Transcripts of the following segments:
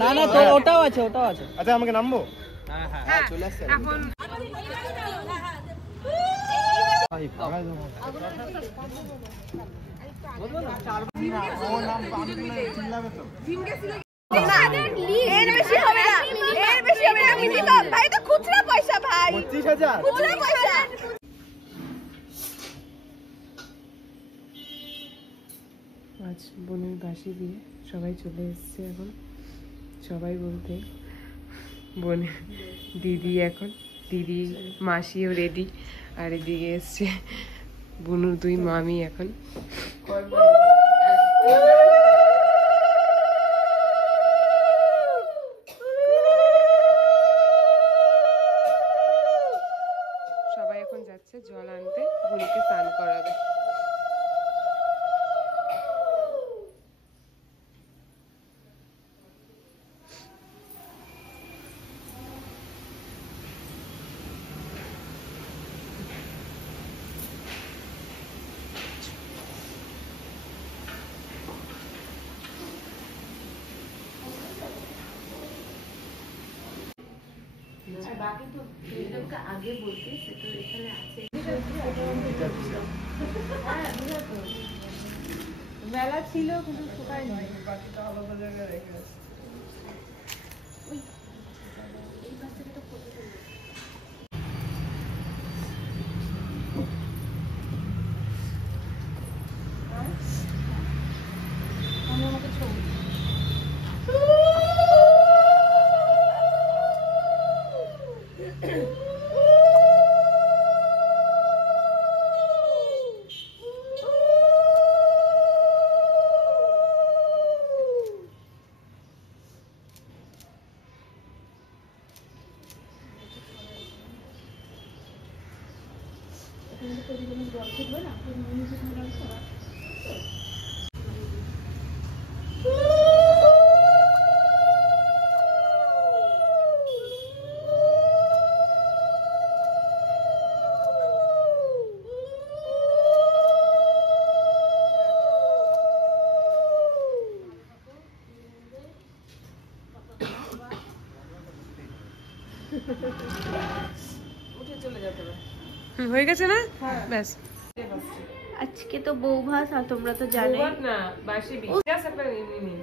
না না তো ওটাও আছে আচ্ছা আমাকে নামবো হ্যাঁ চলে আসছে এখন আজ বোনের বাসি দিয়ে সবাই চলে এসছে। এখন সবাই বলতে বোনের দিদি, এখন দিদি মাসিও রেডি, আর এদিকে এসছে বুনুর দুই মামি। এখন সবাই এখন যাচ্ছে জল আনতে, বুনুকে স্নান করাবে। बाकी तो का आगे बोलते से तो এখানে আছে বেলা ছিল কিন্তু শুকায় নাই, বাকিটা আলাদা জায়গায় রেখে আছে। এই পাশ থেকে তো ফটো তুলবো। আমি আমাকে ছবি হয়ে গেছে না? ব্যাস আজকে তো বৌভাত, আর তোমরা তো জানোই না বাসি বিকাশ একটা নিনি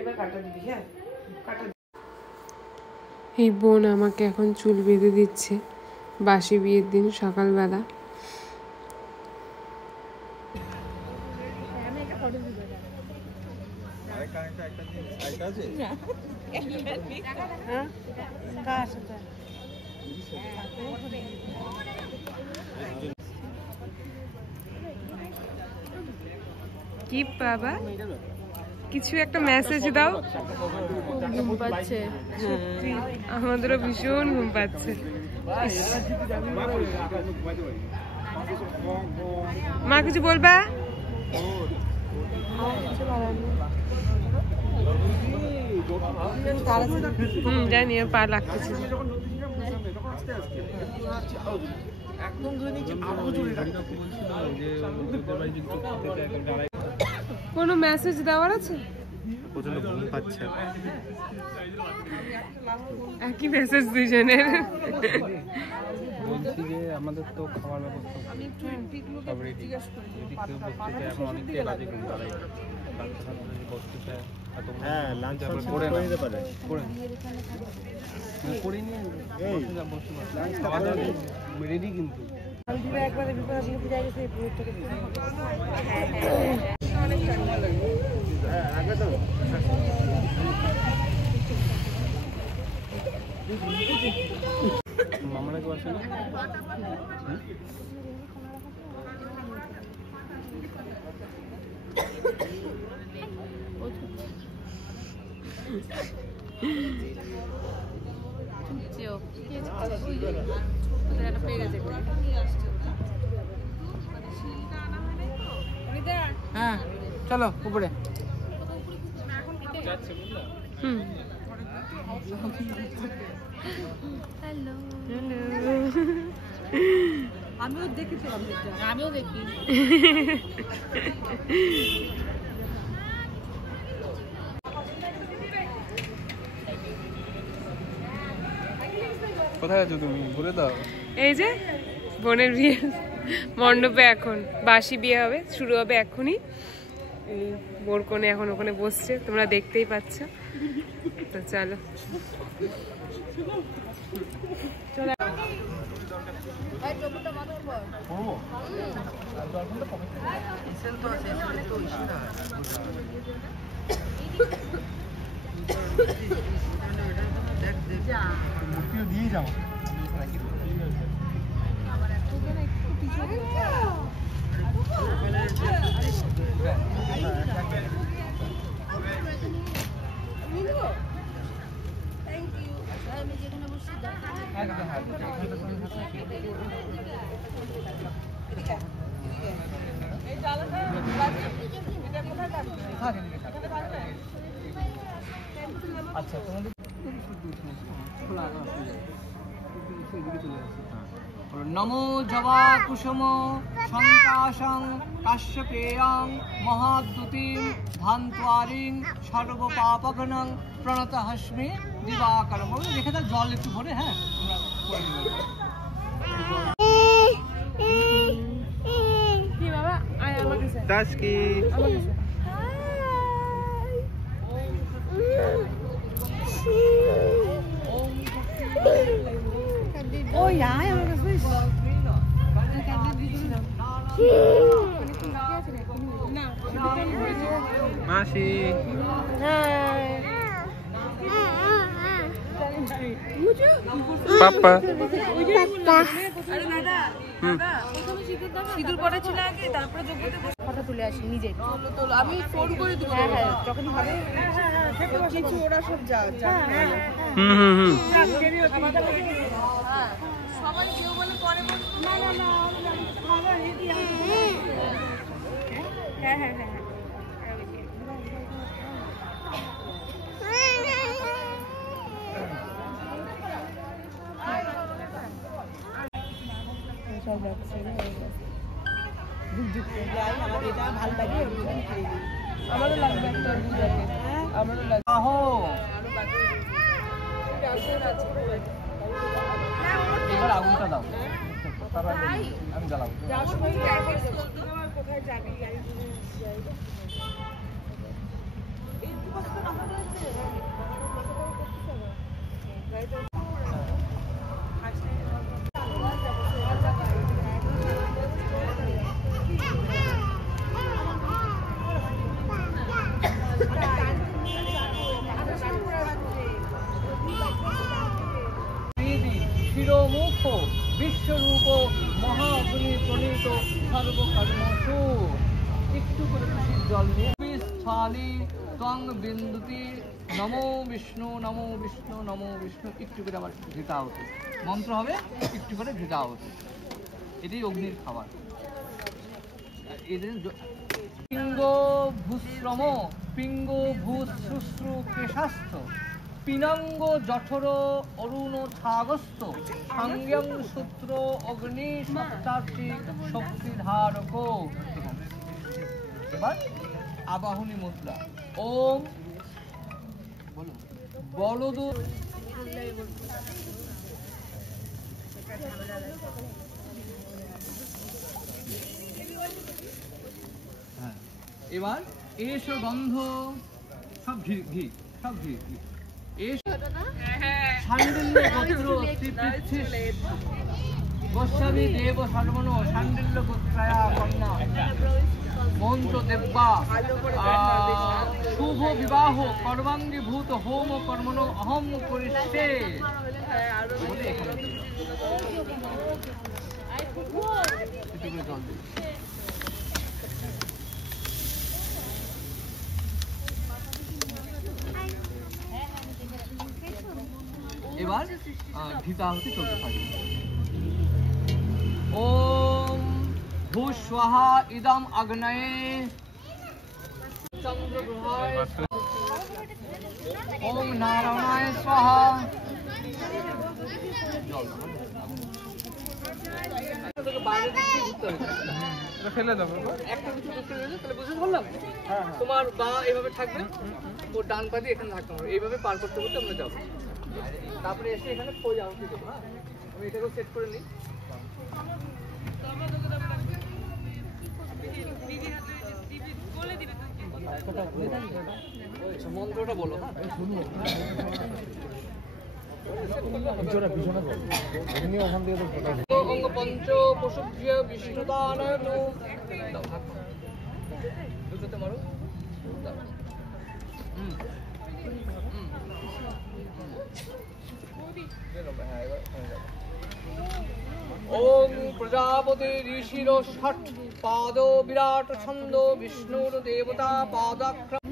এবার কাটা দিবি। হ্যাঁ কাটা। এই বোন আমাকে এখন চুল বেঁধে দিচ্ছে বাসি বিয়ের দিন সকালবেলা। কি বাবা কিছু একটা মেসেজ দাও। ঘুম পাচ্ছে, আমাদেরও ভীষণ ঘুম পাচ্ছে। মা কিছু বলবা? জানি পা লাগতেছে। কোনো মেসেজ দেওয়ার আছে? প্রচন্ড ঘুম পাচ্ছে, একই মেসেজ দুইজনের। বলছি যে আমাদের তো খাওয়ার ব্যবস্থা সব রেডি, যদি কেউ বসতে চায় এখন অনেকটাই বাজে কিন্তু তারাই বসতে চায়। হ্যাঁ লাঞ্চ আমরা করে নিতে পারে করে নিয়ে রেডি কিন্তু মামারা কেউ আসে না? হ্যাঁ চলো উপরে। হ্যালো আমিও দেখেছিলাম, আমিও দেখি। কোথায় আছো তুমি? বলে দাও। এই যে বোনের বিয়ে মণ্ডপে, এখন বাসি বিয়ে হবে, শুরু হবে এখনই। এই বোর কোণে এখন ওখানে বসছে, তোমরা দেখতেই পাচ্ছ। তো চলো দিয়ে যাও। আচ্ছা তোমাদের নমো জবা কুসুম সংকাশং কাশ্যপেয়ং মহাদ্যুতিং ধান্ত্বারিং সর্বপাপঘ্নং প্রণতহস্মি দিবাকরম। রেখে দাও, জল একটু ভরে। হ্যাঁ, কি বাবা, আয় আমার কাছে। দাস কি ওই আয় আমার কাছে। মাসি পাপা সিঁদুর পড়েছিল আগে, তারপরে ফটো তুলে আসি নিজে। আমি ফোন করে দিব। হ্যাঁ হ্যাঁ, যখন হবে কিছু ওরা সব যা সবাই কেউ বলে পরে না না না হ্যাঁ হ্যাঁ হ্যাঁ আমারও লাগবে একটা, আমারও লাগবে। এবার আগুনটা দাও, আমি জ্বালাবো। কোথায় যাবি গাড়ি শিরোমুখ বিশ্বরূপ মহাগুণী প্রণীত সর্বকর্মসু। একটু করে খুশির জল নিয়ে স্থলি ত্বং বিন্দুতি নমো বিষ্ণু নমো বিষ্ণু নমো বিষ্ণু। একটু করে আবার ঘৃতা হতো, মন্ত্র হবে, একটু করে ঘৃতা হতো। এটাই অগ্নির খাবার। এদের পিঙ্গ ভূশ্রম পিঙ্গ ভূশ্রুশ্রু কেশাস্থ পিনাঙ্গ জঠর অরুণ থাগস্থ সাঙ্গম সূত্র অগ্নি সপ্তার্থী শক্তিধারক। এবার আবাহনী মুদ্রা। ওম বলো বলদ। হ্যাঁ, এবার এস গন্ধ, সব ঘি ঘি, সব ঘি ঘি। গোস্বামী দেব সর্বণ শাণ্ডিল্য গোত্রায়া কন্যা মন্ত্র দেব্যা শুভ বিবাহ কর্মাঙ্গীভূত হোম কর্মণ অহম করিষ্যে। এবার ঘৃতা হতে চলতে থাকবে। ওম ভূ স্বাহা ইদম আগ্নেয়ে চন্দ্রগ্রহায় ওম নারায়ণায় স্বাহা। বাইরে দিক দিয়ে ঘুরতে হবে। এটা ফেলে দেবো একটা কিছু করতে গেলে তাহলে বুঝতে পারলাম। তোমার পা এইভাবে থাকবে, ওর ডান পা দিয়ে এখানে থাকতে হবে, এইভাবে পার করতে করতে আমরা যাবো। তারপরে এসে এখানে পড়ে যাবো, ঠিক আছে? হ্যাঁ, আমি এটাকেও সেট করে নিই। মন্ত্রটা বলো। অঙ্গ পঞ্চ পশুভ্য বিষ্ণুদানয় দুটোতে মারো। ওম প্রজাপতি ঋষির ষট পাদ বিরাট ছন্দ বিষ্ণুর দেবতা পাদাক্রম।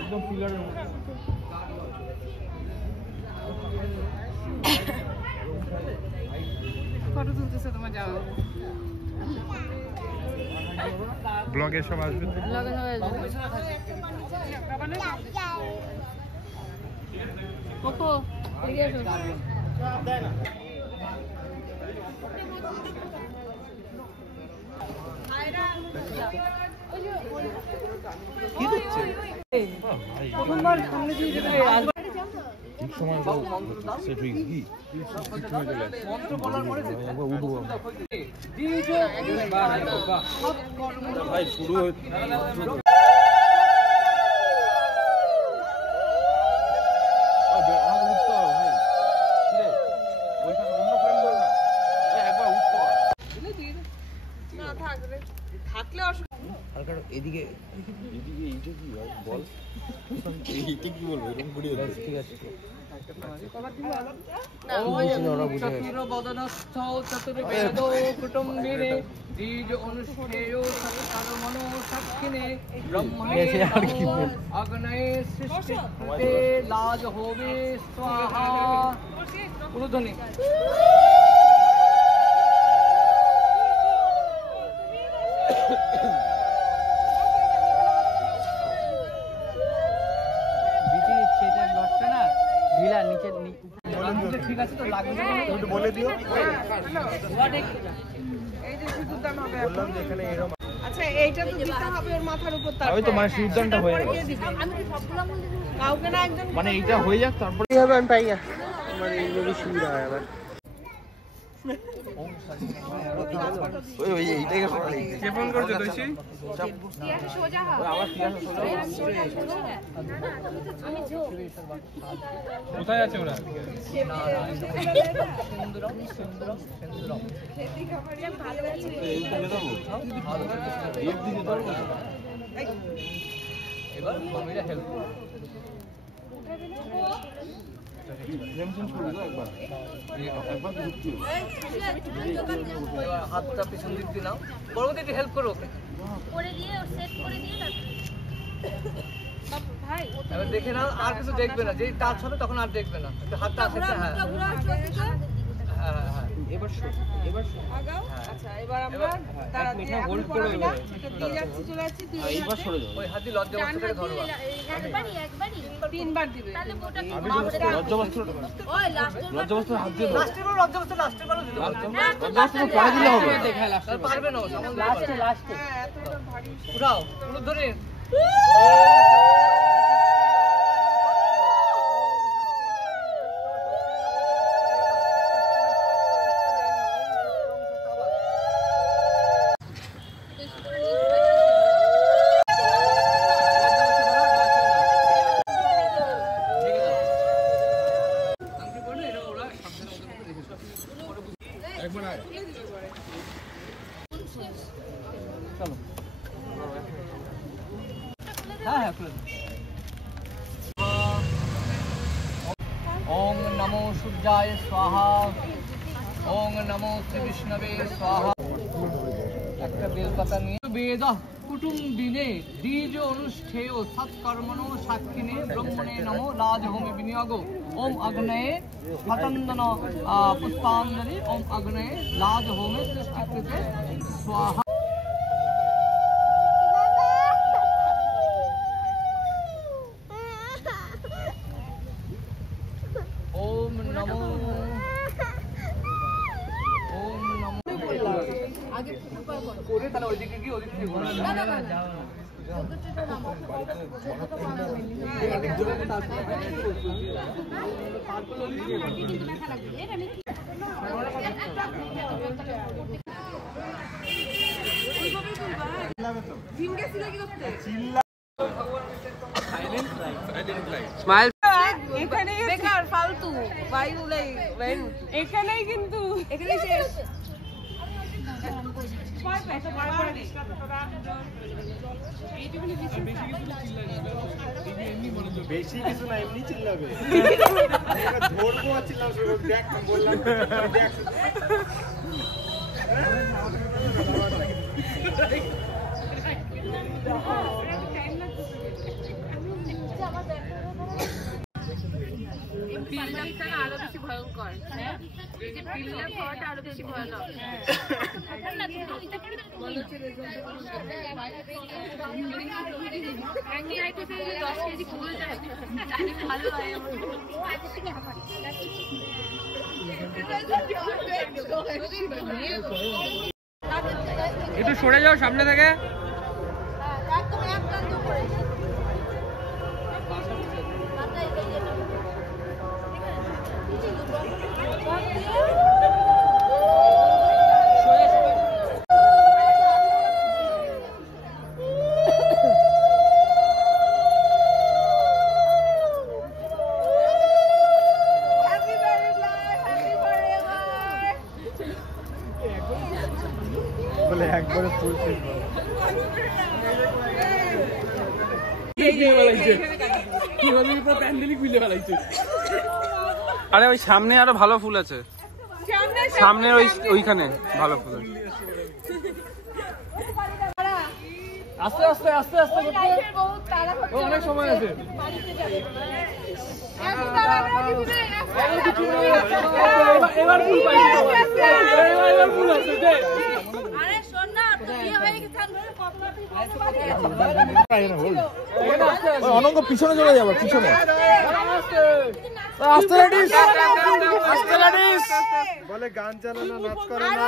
একদম পিলারের মতো। ফটো তুলতেছে তোমার যাও ব্লগে সব আসবে। লগে সবাই কোকো এদিকে এসো। কি হচ্ছে? প্রথমবার সামনে দিয়ে যেতে ঠিক সময় সেট হয়ে গেছে কি? মন্ত্র বলার পরে ভাই শুরু হয়েছে। এদিকে এইটা কি ভাই বল, এইটা কি বলবো এরকম করে ঠিক আছে। কুটুম্বিনে দ্বিজ অনুষ্ঠেয় সৎকর্মণো সাক্ষিণে ব্রহ্মণে অগ্নয়ে সৃষ্টিতে লাজ হোবে স্বাহা। উলুধ্বনি। ঠিক আছে তো লাগবে একটু বলে দিও। এই যে সিঁদুরদান হবে এখন। বললাম যে এখানে এরকম আচ্ছা এইটা তো দিতে হবে ওর মাথার উপর, তারপর ওই তো মানে সিদ্ধান্তটা হয়ে গেল। কাউকে না একজন মানে এইটা হয়ে যাক তারপর কি হবে আমি পাই না। মানে এইভাবে সুবিধা হয় আবার। ওই এইটাকে কে ফোন করছে দোষী? কোথায় আছে ওরা? এবার মমিরা হেল্প হাতটা পিছন দিক দিয়ে নাও, পরবর্তী একটু হেল্প করো ওকে। এবার দেখে নাও, আর কিছু দেখবে না, যেই টাচ হবে তখন আর দেখবে না, একটু হাতটা আছে। হ্যাঁ হ্যাঁ হ্যাঁ এবার আগাও। আচ্ছা এবার আমরা দাঁড়া দিয়ে হোল্ড করো। এবার দিয়ে যাচ্ছি, চলে যাচ্ছি। এইবার সরে যাও। ওই হাতি লজ্জা বস্তুটাকে ধরবা। তিনবার দিবে। লজ্জাবস্ত্র হাত দিয়ে লাস্টে করো, লজ্জা বস্তু লাস্টে করো, দিতে পারবে। লজ্জাবস্ত্র পরে দিলে হবে। তাহলে পারবে না, লাস্টে লাস্টে হ্যাঁ এতটা ভারী। উঠাও পুরো ধরে। হ্যাঁ হ্যাঁ খুলে ওম নমো সূর্যায় স্বাহা, ওম নমো শ্রী বিষ্ণবে স্বাহা। একটা বেলপাতা নিয়ে বেদ কুটুম্বিনে দ্বিজ অনুষ্ঠেয় সৎকর্মণো সাক্ষিণে ব্রহ্মণে নমো লাজ হোমে বিনিয়োগ ওম আগ্নেয়ে পতন্দন পুষ্পাঞ্জলি ওম আগ্নেয়ে লাজ হোমে সৃষ্টিকৃতে স্বাহা। ওম নমো করে তাহলে ওইদিকে গিয়ে ওদিক থেকে স্মাইল বেকার ফালতু এখানেই কিন্তু এখানেই শেষ। বেশি কিছু না, এমনি চিল্লাবে। ধরবো আর চিল্লাবে, দেখ বললাম দেখ। বিল্ডাপটা আরো বেশি ভয়ঙ্কর, এই যে বিল্ডাপ হওয়াটা আরো বেশি ভয়ানক। একটু সরে যাও সামনে থেকে। বলে একবারে ফুল ফিল আরে ওই সামনে আরো ভালো ফুল আছে, সামনে ওইখানে ভালো ফুল আছে। আস্তে আস্তে আস্তে আস্তে অনেক সময় আছে। এবার ফুল পাইছি, এবার ফুল আছে। আরে শোন না, বিয়ে হয়ে গেছে অনঙ্গ পিছনে চলে যাবো, পিছনে আস্তে লেডিস, আস্তে লেডিস বলে গান চালো না, নাচ করো না।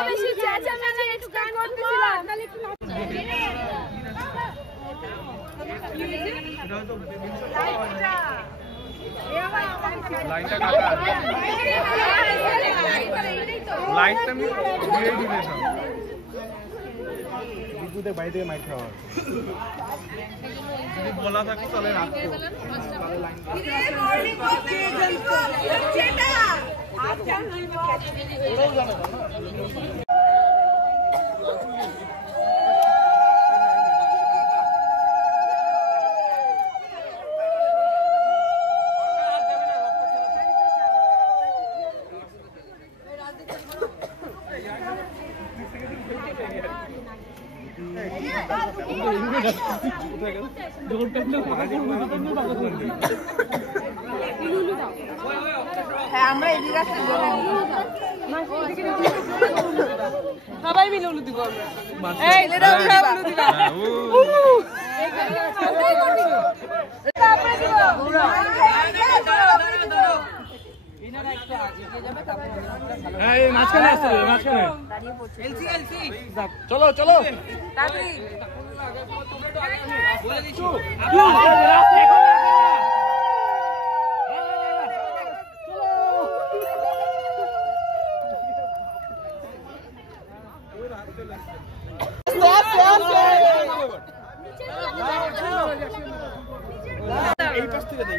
লাইনটা কাটা, লাইনটা আমি ঘুরিয়ে দিলে সব বিদ্যুতের বাড়ি থেকে মাইক খাওয়া যদি বলা থাকতো তাহলে রাখতো। হ্যাঁ আমরা এদিকে সবাই মিলে উলু দিব। চলো চলো এই পাশ থেকে দেই।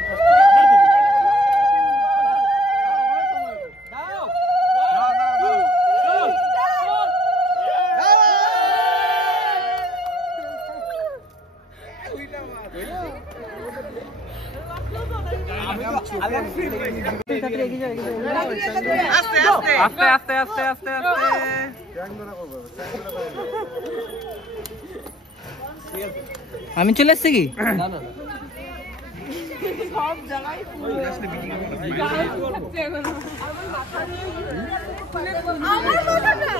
আস্তে আস্তে আস্তে আস্তে আস্তে আস্তে আমি চলে এসছি কি? না না সব জায়গায় আমার মাথা না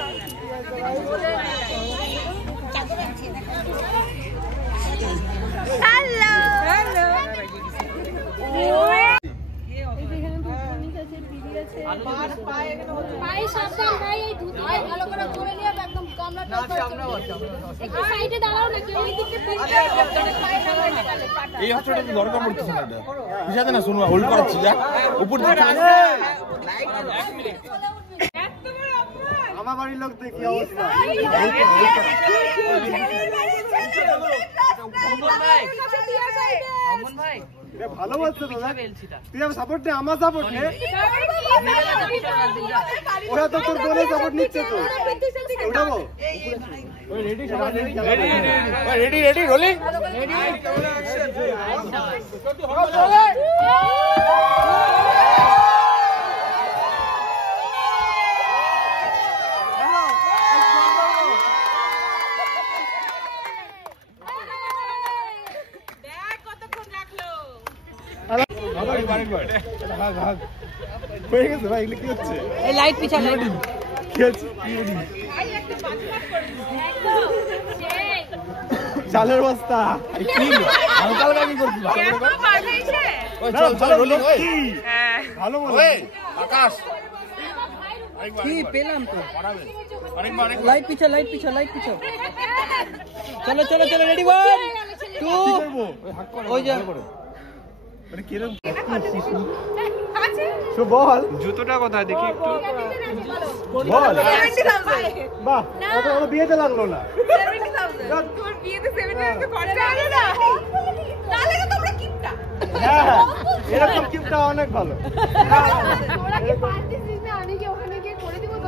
হ্যালো হ্যালো পায়ে সাবধান ভাই, এই দুধ ভাই ভালো করে ধরে নিয়ে একদম গামলাটা একটু সাইডে দাঁড়াও না, কেউ এই দিকে এই অপশনটা তো দরকার পড়তেছে না, এটা বুঝাতে না, শুনো হোল্ড করাচ্ছি, যা উপর দিকে আমার বাড়ির লোক দেখি অবস্থা ভালো বলছো তো, তুই আমার সাপোর্ট দে, আমার সাপোর্ট নে, ওরা তো তোর বোনের সাপোর্ট নিচ্ছে তো, উঠাবো রেডি রেডি রোলিং হয়ে গেছে ভাই, এগুলো কি হচ্ছে? এই লাইট পিছালে কি হচ্ছে? চালের বস্তা ভালো বলে আকাশ কি পেলাম তো। লাইট পিছা, লাইট পিছা, লাইট পিছা। চলো চলো চলো, রেডি 1 2 ওই যা বল জুতোটা কোথায় দেখি একটু। বল বাহ, ওটা বিয়েতে লাগলো না, তোর বিয়েতে 70,000 খরচা হলো না, তাহলে তো তোমরা কিপটা। হ্যাঁ এরকম কিপটা অনেক ভালো। তোরা কি পারছিস না, আমি কি ওখানে গিয়ে করে দিব তো?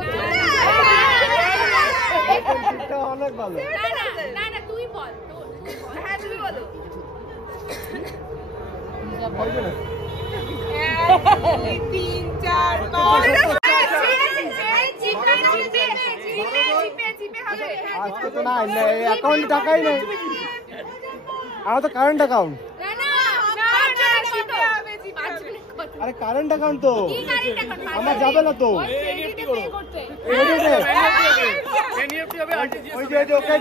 এরকম কিপটা অনেক ভালো। না না তুই বল, হ্যাঁ তুমি বলো। 3 4 আজকে তো নাই, অ্যাকাউন্টে টাকাই নেই, আমার তো কারেন্ট অ্যাকাউন্ট। আরে কারেন্ট অ্যাকাউন্ট তো আমার যাবে না তো, ওই যে ওকে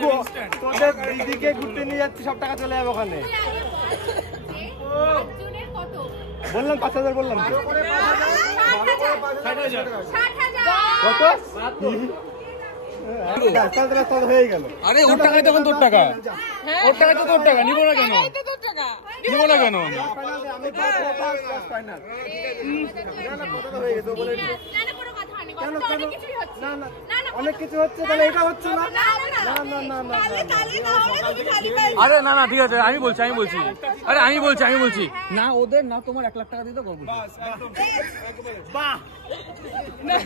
তোদের দিদিকে ঘুরতে নিয়ে যাচ্ছি, সব টাকা চলে যাবে ওখানে। বললাম 5,000 বললাম কত হয়ে গেল। আরে ওর টাকায় তখন তোর টাকা, ওর টাকায় তো তোর টাকা, নিবো না কেন, নিবো না কেন? অনেক কিছু হচ্ছে, তাহলে এটা হচ্ছে না। আরে না না ঠিক আছে, আমি বলছি আরে আমি বলছি না, ওদের না তোমার 1 লাখ টাকা দিতে গল্প। বাহ,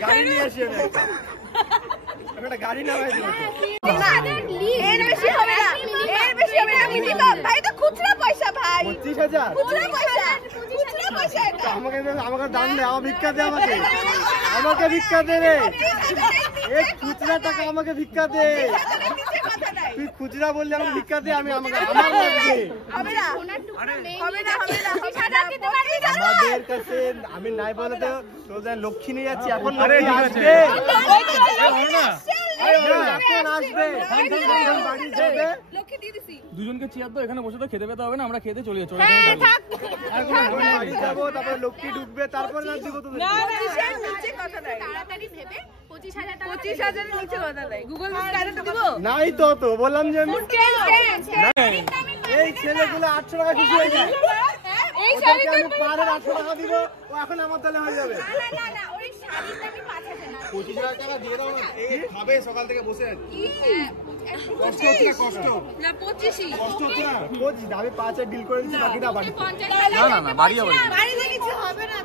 গাড়ি নিয়ে আসি, একটা গাড়ি নামাই দিল। এর বেশি হবে না, এর বেশি হবে না মিনিমাম। ভাই তো খুচরা পয়সা ভাই, 25,000 খুচরা পয়সা এটা। আমাকে দাম দে, আমার ভিক্ষা দে, আমাকে ভিক্ষা দে রে, এই খুচরা টাকা আমাকে ভিক্ষা দে। তুই খুচরা বললে আমাকে ভিক্ষা দে, আমি আমার লাগবে। হবে না হবে না হবে না, আমাদের কাছে আমি নাই বলে তো তোদের লক্ষ্মী নিয়ে যাচ্ছি, এখন লক্ষ্মী আসবে, এখন আসবে, বাড়ি যাবে। দুজনকে চেয়ার দাও, এখানে বসে তো খেতে পেতে হবে না, আমরা খেতে চলে যাচ্ছি। বাড়ি যাবো, তারপরে লক্ষ্মী ঢুকবে, তারপর না দিব তোদের। তাড়াতাড়ি ভেবে 25,000 টাকা 25,000 এর নিচে কথা নাই, গুগল পে কারেন্ট দিব নাই তো বললাম যে আমি এই ছেলেগুলো 800 টাকা খুশি হয়ে যায়, এই ওদেরকে আমি পারে 800 টাকা দিব, ও এখন আমার তাহলে হয়ে যাবে। না ওই শাড়ির দামই 5,000 না। 25,000 টাকা দিয়ে দাও না, এই খাবে সকাল থেকে বসে আছে, কষ্ট হচ্ছে না, কষ্ট না 25ই কষ্ট হচ্ছে না, বুঝছি আমি 5 এর ডিল করে দিচ্ছি, বাকিটা বাড়ি। না বাড়ি যাবো, বাড়িতে কিছু হবে না।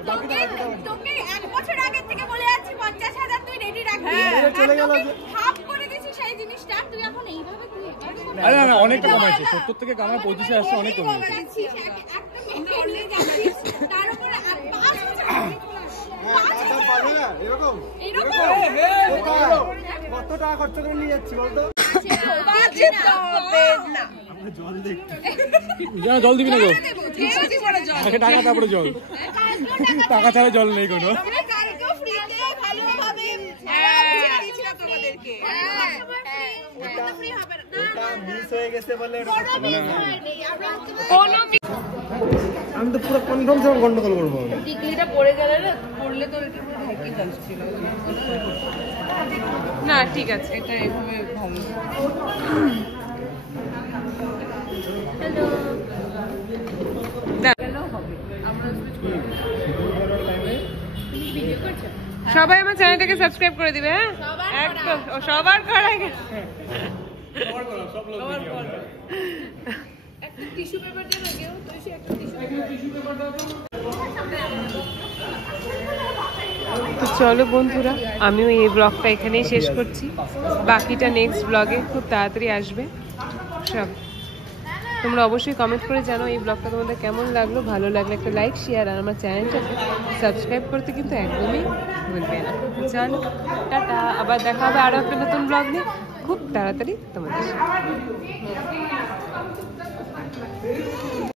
তোকে 1 বছর আগে থেকে বলে যাচ্ছি 50,000 তুই রেডি রাখবি। চলে গেল যে হাফ করে দিছিস সেই জিনিসটা, তুই এখন এইভাবে তুই আরে না অনেকটা কমাইছে, 70 থেকে কামায় 25 আসছে, অনেক কমিয়েছে। একটা নিয়ে যাচ্ছিস, তার উপরে 5,000 পাবে না এরকম এরকম কত টাকা খরচা করে নিয়ে যাচ্ছি বলতো? জল দিবি না গো, আগে টাকা তারপরে জল, টাকা ছাড়া জল নেই কোনো। মিস হয়ে গেছে বলে আমি তো পুরো কনফার্ম যখন গন্ডগোল করবো। টিকলিটা পড়ে গেলে না, পড়লে তো এটা পুরো ঢেকে যাচ্ছিল। না ঠিক আছে, এটা এভাবে ভালো। সবাই আমার চ্যানেলটাকে সাবস্ক্রাইব করে দিবে। হ্যাঁ একদম, সবার করা গেছে। একটা টিস্যু পেপার দেবে কেউ, তো সে একটা টিস্যু পেপার। তো চলো বন্ধুরা, আমিও এই ব্লগটা এখানেই শেষ করছি। বাকিটা নেক্সট ব্লগে খুব তাড়াতাড়ি আসবে সব। তোমরা অবশ্যই কমেন্ট করে জানো এই ব্লগটা তোমাদের কেমন লাগলো। ভালো লাগলে একটা লাইক, শেয়ার আর আমার চ্যানেলটাকে সাবস্ক্রাইব করতে কিন্তু একদমই ভুলবে না। চলো টাটা, আবার দেখা হবে আরও একটা নতুন ব্লগ নিয়ে খুব তাড়াতাড়ি তোমাদের সাথে।